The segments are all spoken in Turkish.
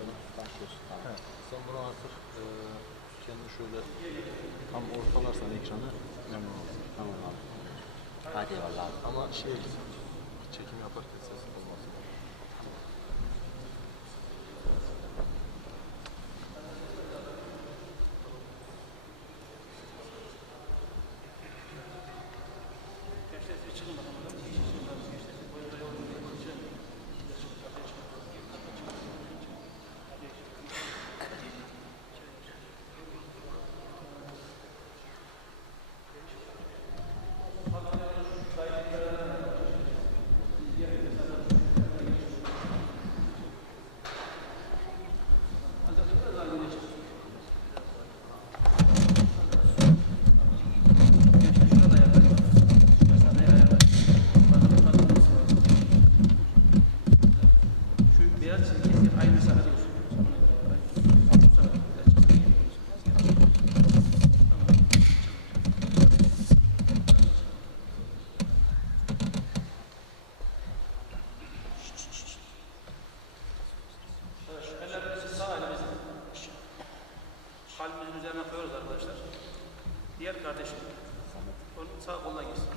başlayalım. Başlıyorsun. Tamam. Evet. Sen bunu artık kendi şöyle tam ortalarsan ekranı memnun olurum. Tamam abi. Hadi vallahi. Ama şey, çekim yaparken ses olması. Kalbimizin üzerine koyuyoruz arkadaşlar. Diğer kardeşim onun sağ koluna girsin.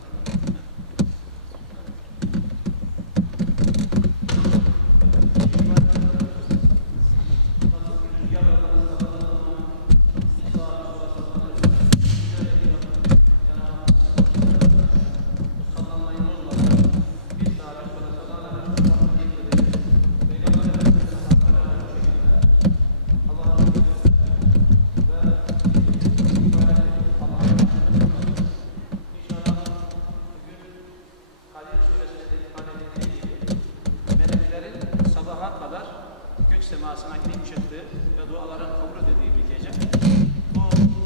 Semasına girip çıktığı ve duaların kabul edildiği bir gece. Bu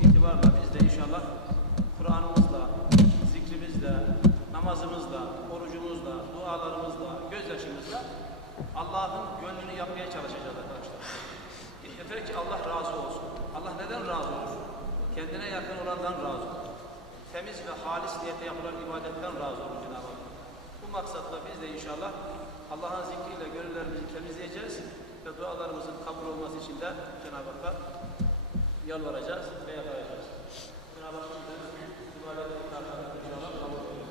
itibarla biz de inşallah Kur'an'ımızla, zikrimizle, namazımızla, orucumuzla, dualarımızla, gözyaşımızla Allah'ın gönlünü yapmaya çalışacağız arkadaşlar. Yeter ki Allah razı olsun. Allah neden razı olur? Kendine yakın olandan razı olur. Temiz ve halis niyete yapılan ibadetten razı olur Cenab-ı Allah. Bu maksatla biz de inşallah Allah'ın zikriyle gönüllerimizi temizleyeceğiz ve dualarımızın kabul olması için de Cenab-ı Hakk'a yalvaracağız ve yakaracağız. Cenab-ı Hakk'ın ibadetleri karşılığında inşallah kabul ediyoruz.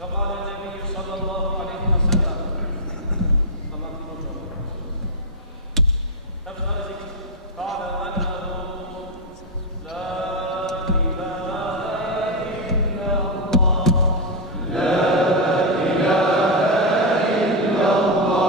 وقال النبي صلى الله عليه وسلم قال أنه لا إله إلا الله لا إله إلا الله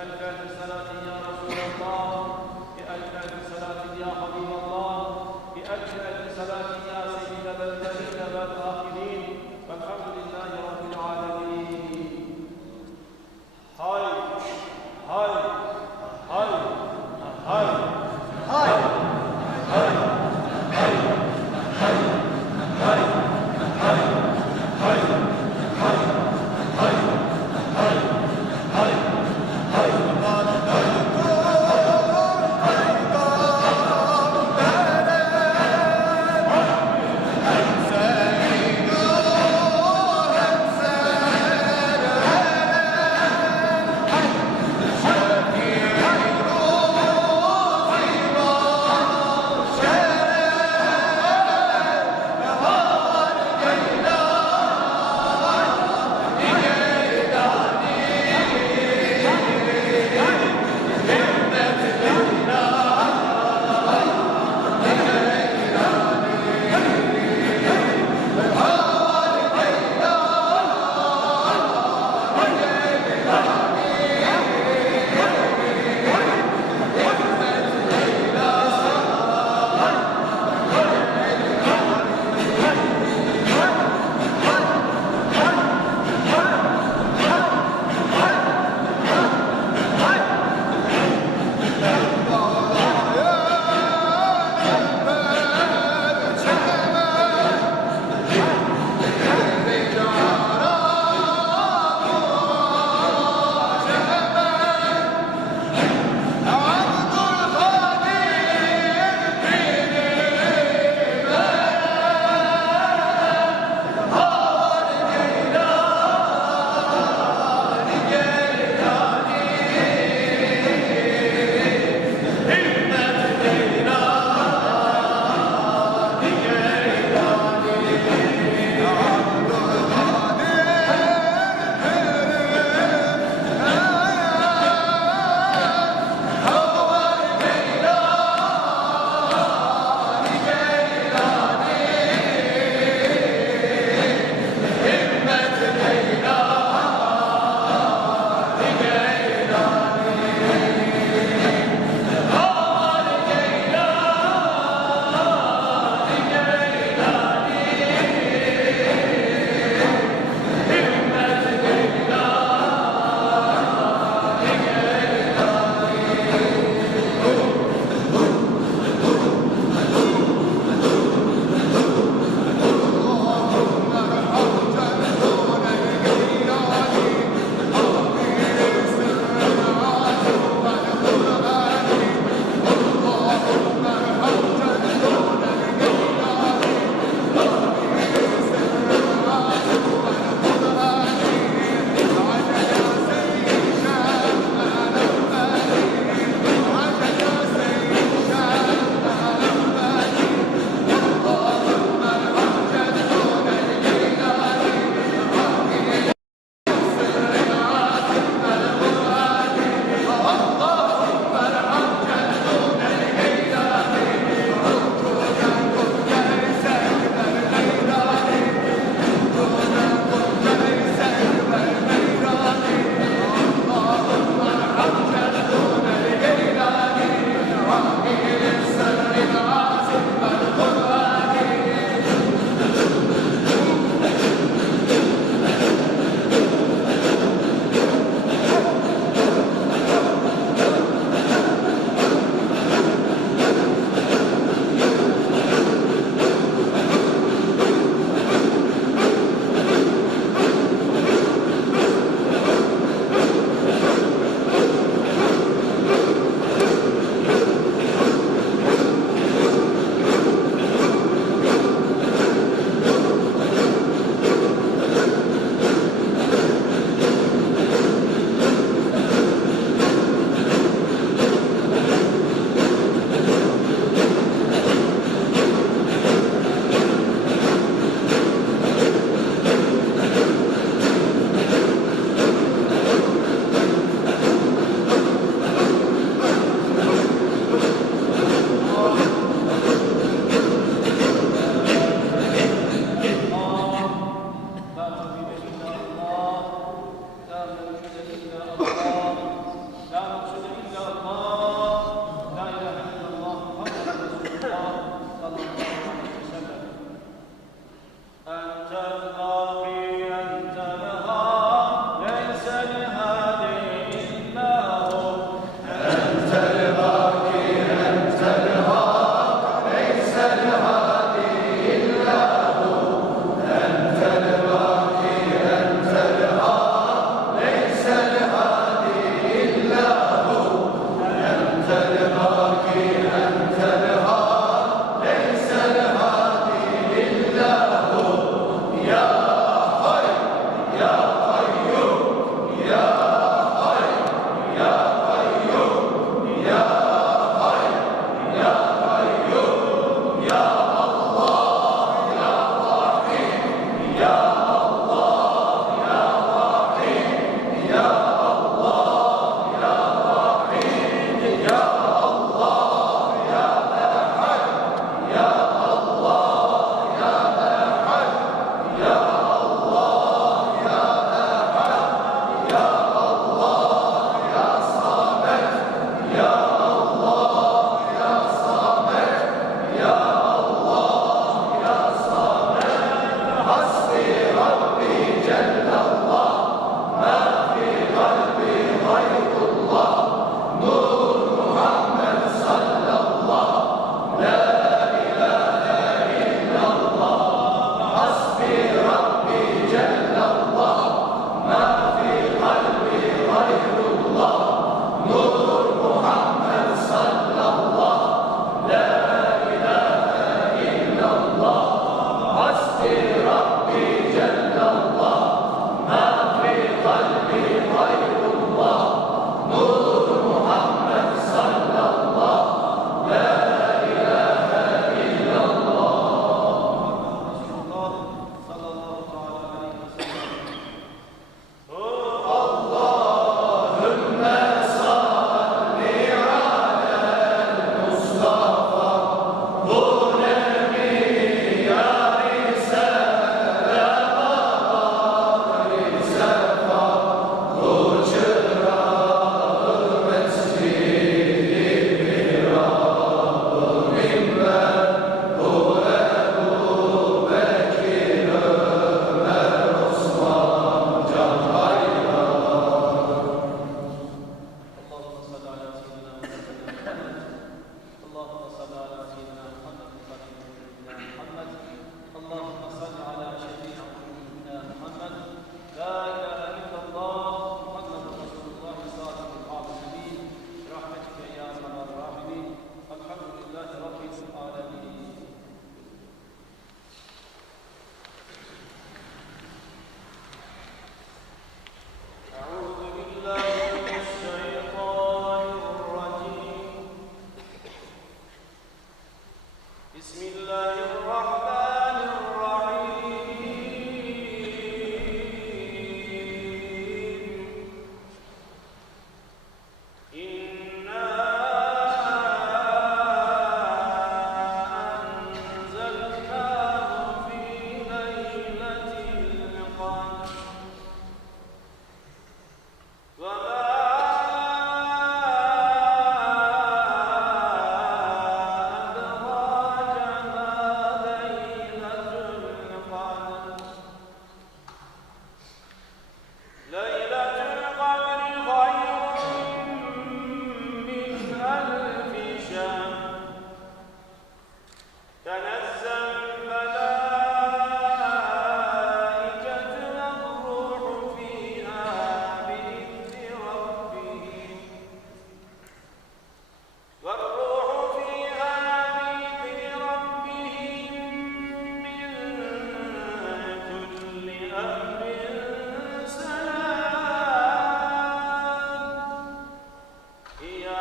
بألف ألف صلاة يا رسول الله، بألف ألف صلاة يا حبيب الله، بألف ألف صلاة يا سيد الأولين والآخرين، والحمد لله رب العالمين. هاي هاي هاي هاي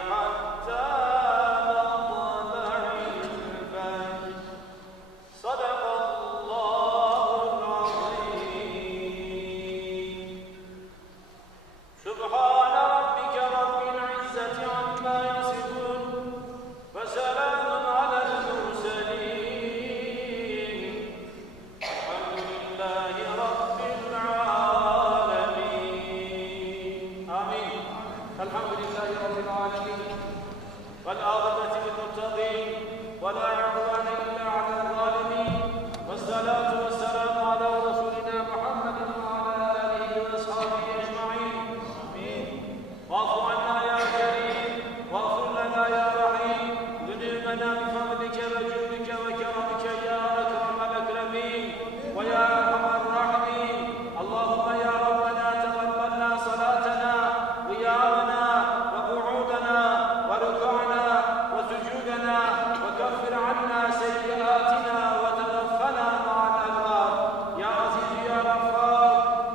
حتى مطلع الفجر صدق الله العظيم سبحان ربك رب العزة عما يصفون وسلام على المرسلين الحمد لله رب العالمين آمين الحمد لله رب العالمين والعاقبة للمتقين ولا عدوان إلا على الظالمين والصلاة والسلام على رسولنا محمد وعلى آله وأصحابه أجمعين آمين واعف عنا يا كريم واغفر لنا يا رحيم ذنوبنا بفضلك وجودك وكرمك يا أكرم الأكرمين ويا أرحم الراحمين اللهم يا ربنا تقبلنا صلاتنا قيامنا وقعودنا وركوعنا وسجودنا وكفر عنا سيئاتنا وتوفنا مع الأبرار يا عزيز يا غفار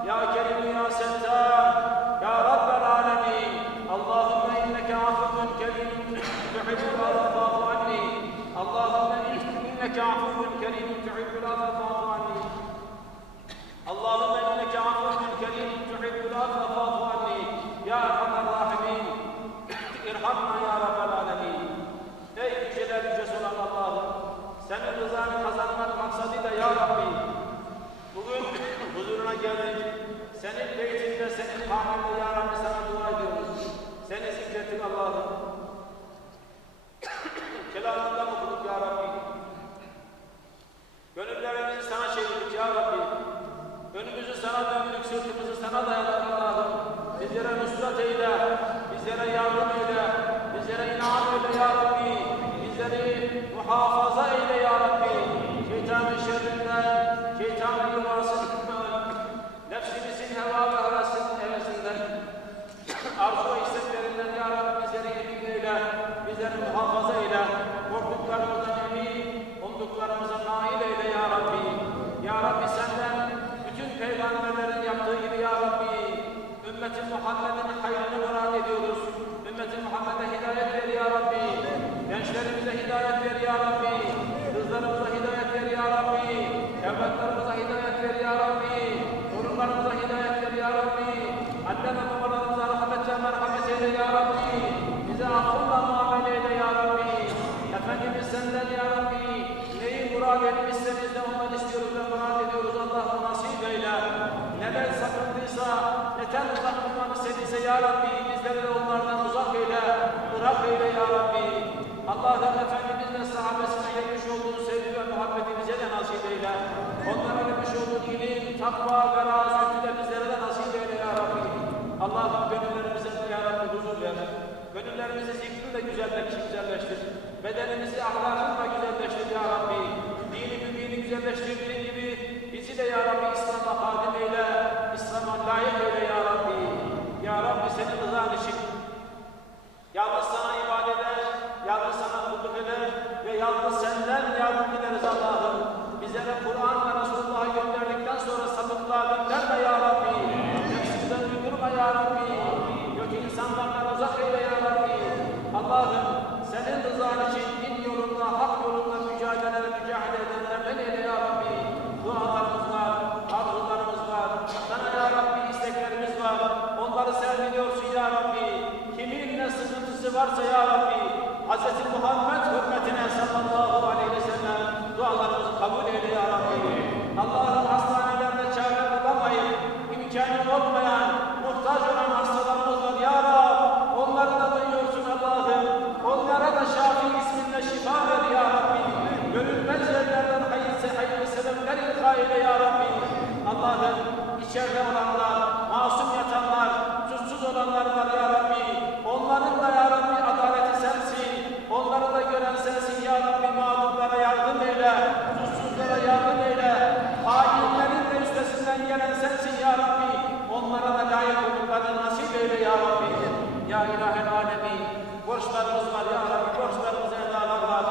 يا كريم يا ستار يا رب العالمين اللهم إنك عفو كريم تحب العفو فاعف عني اللهم إنك عفو كريم تحب العفو فاعف عني اللهم إنك عفو كريم تحب العفو فاعف عني يا أرحم الراحمين ارحمنا يا رب العالمين Ey yüceler yücesi olan Allah'ım senin rızanı kazanmak maksadıyla ya Rabbi bugün huzuruna geldik. Senin beytinde, senin hanende ya Rabbi sana dua ediyoruz. Seni zikrettik Allah'ım. Kelamından okuduk ya Rabbi. Gönüllerimizi sana çevirdik ya Rabbi. Önümüzü sana döndük, sırtımızı sana dayadık Allah'ım. Bizlere nusrat eyle, bizlere yardım eyle, bizlere inam eyle ya Rabbi. Bizleri muhafaza eyle ya Rabbi. Şeytanın şerrinden, şeytanın yuvasından, nefsimizin heva ve hevesinden, arzu ve isteklerinden ya Rabbi bizleri emin eyle, bizleri muhafaza eyle. Korktuklarımızdan emin, umduklarımıza nail eyle ya Rabbi. Ya Rabbi senden bütün peygamberlerin yaptığı gibi ya Rabbi ümmeti Muhammed'in hayrını murad ediyoruz. Ümmeti Muhammed'e hidayet ver ya Rabbi. Gençlerimize hidayet ver ya Rabbi. Kızlarımıza hidayet ver ya Rabbi. Evlatlarımıza hidayet ver ya Rabbi. Torunlarımıza hidayet ver ya Rabbi. Anne ve babalarımıza rahmet ve merhamet eyle ya Rabbi. Bize affınla muamele eyle ya Rabbi. Efendimiz senden ya Rabbi. Neyi murad etmişseniz de ondan istiyoruz ve murad ediyoruz. Allah'ım nasip eyle. Neler sakındıysa, neden uzak tutmanı istediyse ya Rabbi bizleri de onlardan uzak eyle, bırak eyle ya Rabbi. Allah'ım Efendimiz ve sahabesine gelmiş olduğu sevgi ve muhabbeti bize de nasip eyle. Onlara vermiş olduğu ilim, takva ve razı de bizlere de nasip eyle ya Rabbi. Allah'ım gönüllerimize ya Rabbi huzur ver. Gönüllerimizi zikrinle güzelleştir. Bedenimizi ahlakınla güzelleştir ya Rabbi. Dini mübini güzelleştirdiğin gibi bizi de ya Rabbi İslam'a hadim eyle, İslam'a layık eyle ya Rabbi. Ya Rabbi senin rızan için yalnız sana ibadet eder, yalnız sana kulluk eder ve yalnız senden yardım dileriz Allah'ım. Bizlere Kur'an ve Resulullah'ı gönderdikten sonra sapıklığa gönderme ya Rabbi. Nefsimizden uydurma ya Rabbi. Kötü insanlardan uzak eyle ya Rabbi. Allah'ım senin rızan için din yolunda, hak yolunda mücadele edenlerden eyle ya Rabbi. Dualarımız var, arzularımız var. Sana ya Rabbi isteklerimiz var. Onları sen biliyorsun ya Rabbi. Kimin ne sıkıntısı varsa ya Rabbi. Hz. Muhammed hürmetine sallallahu aleyhi ve sellem dualarımızı kabul eyle ya Rabbi. Allah'ın hastanelerde çare bulamayıp imkanı olmayan, muhtaç olan hastalarımız var ya Rabbi. Onları da duyuyorsun Allah'ım. Onlara da Şafi isminle şifa ver ya Rabbi. Görünmez yerlerden hayırlı sebepler ilka eyle ya Rabbi. Allah'ım içeride olanlar, masum yatanlar, suçsuz olanlar var ya Rabbi. Onların da ya Rabbi adaleti sensin. Onları da gören sensin ya Rabbi. Mağdurlara yardım eyle. Suçsuzlara yardım eyle. Hainlerin de üstesinden gelen sensin ya Rabbi. Onlara da layık olduklarını nasip eyle ya Rabbi. Ya İlahel Alemin. Borçlarımız var ya Rabbi. Borçlarımıza edalar var.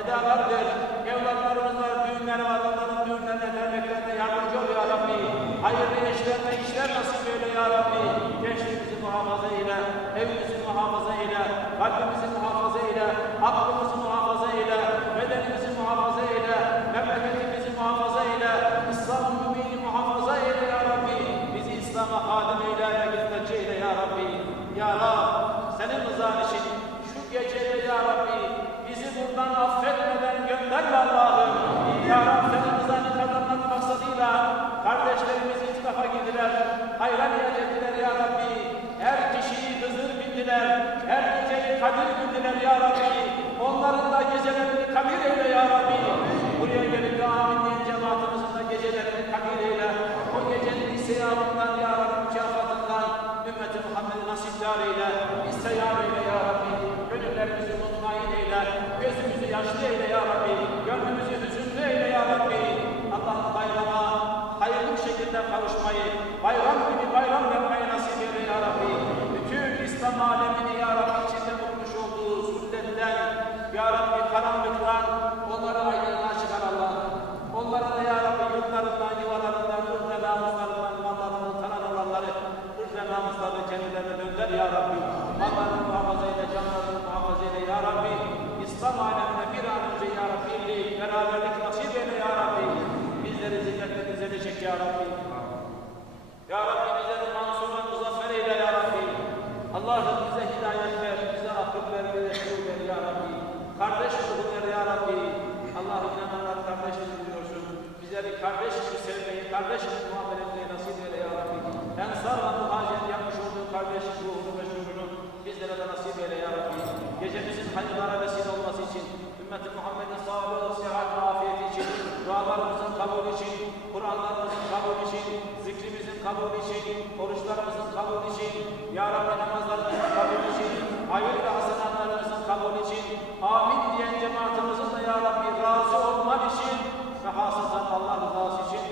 Edalar ver. Evlatlarımız var, düğünleri var. Onların düğünlerine, derneklerine yardımcı ol ya Rabbi. Hayırlı eşlerine işler nasip eyle ya Rabbi. Gençliğimizi muhafaza eyle. Evimizi muhafaza eyle. kalbimizi muhafaza eyle, aklımızı muhafaza eyle, bedenimizi muhafaza eyle, memleketimizi muhafaza eyle, İslam-ı Mümin'i muhafaza eyle ya Rabbi. Bizi İslam'a hadim eyle ve hizmetçi eyle ya Rabbi. Ya Rab, senin rızan için şu gecede ya Rabbi bizi buradan affetmeden gönderme Allah'ım. Ya Rab, senin rızanı kazanmak maksadıyla kardeşlerimiz itikafa girdiler, hayra niyet ettiler ya Rabbi. Her kişiyi Hızır bildiler, her geceyi Kadir bildiler ya Rabbi. Onların da gecelerini kabir eyle ya Rabbi. Buraya gelip de amin diyen cemaatimizin de gecelerini kabir eyle. O gecenin sevabından ya Rabbi, mükafatından ümmeti Muhammed'i nasipdar eyle. İsteyar eyle ya Rabbi. Gönüllerimizi mutmain eyle. Gözümüzü yaşlı eyle ya Rabbi. Gönlümüzü hüzünlü eyle ya Rabbi. Allah'ın bayrama hayırlı bir şekilde kavuşmayı, bayram gibi bayram yapmayı nasip eyle ya Rabbi. Bütün İslam alemini ya Rabbi içinde bulmuş olduğu zulletten, ya Rabbi karanlıktan onları aydınlığa çıkar Allah. Onlara da ya Rabbi yurtlarından, yuvalarından, ırz ve namuslarından, mallarından tanan olanları, ırz ve namuslarını kendilerine dönder ya Rabbi. Mallarını muhafaza eyle, canlarını muhafaza eyle ya Rabbi. İslam alemine bir an önce ya Rabbi birlik, beraberlik nasip eyle ya Rabbi. Bizleri zilletten izledi çek ya Rabbi. Ya Rabbi bizleri mansur ve muzaffer eyle ya Rabbi. Allah'ım bize hidayet ver, bize akıl ver, bize şuur ver ya Rabbi. Kardeş ruhu ver ya Rabbi. Allah'ım inananlar kardeşiz diyorsun. Bizleri kardeş gibi sevmeyi, kardeş gibi muamele etmeyi nasip eyle ya Rabbi. Ensarla muhacir yapmış olduğu kardeşlik ruhunu ve şuurunu bizlere de nasip eyle ya Rabbi. Gecemizin hayırlara vesile olması için, ümmeti Muhammed'in sağlığı, sıhhat ve afiyeti için, dualarımızın kabulü için, Kur'anlarımızın kabulü için, zikrimizin kabulü için, oruçlarımızın kabulü için, ya Rabbi namazlarımızın kabulü için, hayır ve hasenatlarımızın kabulü için, amin diyen cemaatimizin de ya Rabbi razı olman için ve hasısan Allah rızası için,